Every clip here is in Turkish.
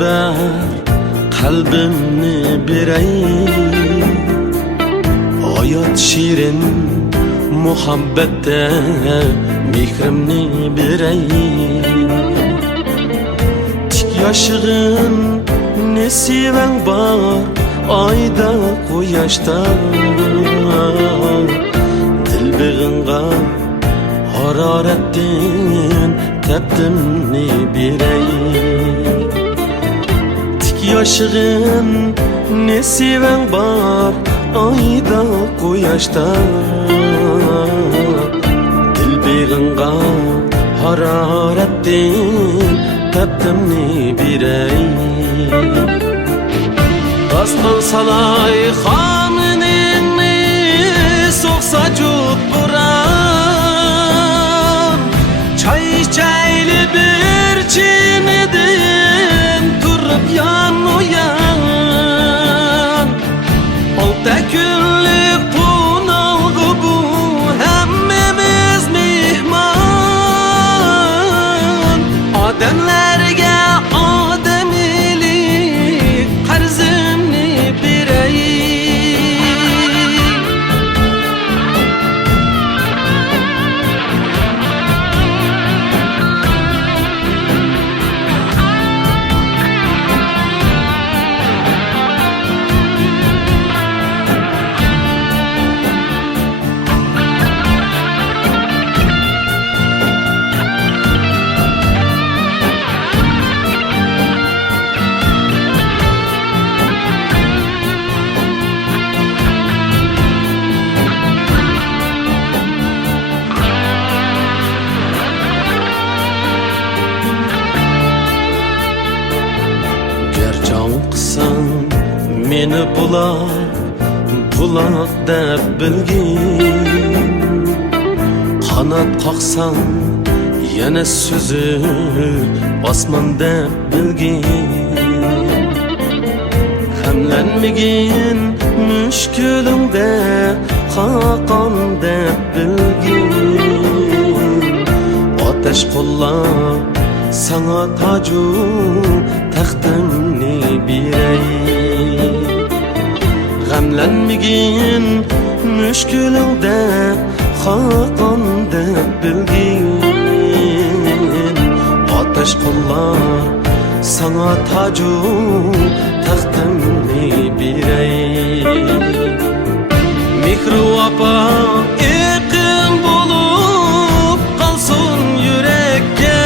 ber kalbimni berey, hayat şirin muhabbette mehrimni berey. Tik yaşığın nesiben var ayda quyoshda, dilbig'inga haroratdan tepdimni berey. Tik yaşığın nesiben var ayda quyoshda, dilbig'inga haroratdan tepdimni berey. Dastan salay xoningni so'qsa jut buram, choy ichayli bir chimidim turib yon-u-yon. Olta kunlik qo'nog'i bu, hammamiz mehmon. Odamlarga odamiylik qarzimni beray. Meni bulaq deb bilgin, qanot qoqsam yana suzib osmon deb bilgin. Hamlanmagin mushkulimda qaqon deb bilgin. Otash qo'llab sana taju taxtimni beray. G'amlanmagin mushkulimda xaqon deb bilgin. Otash qo'llab sana taju taxtimni beray. Mehru opa iqim bo'lib qolsin yurakka,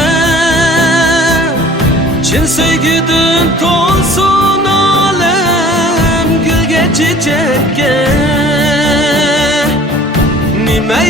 chin sevgidan to'lsin olam gulga chechakka. Nima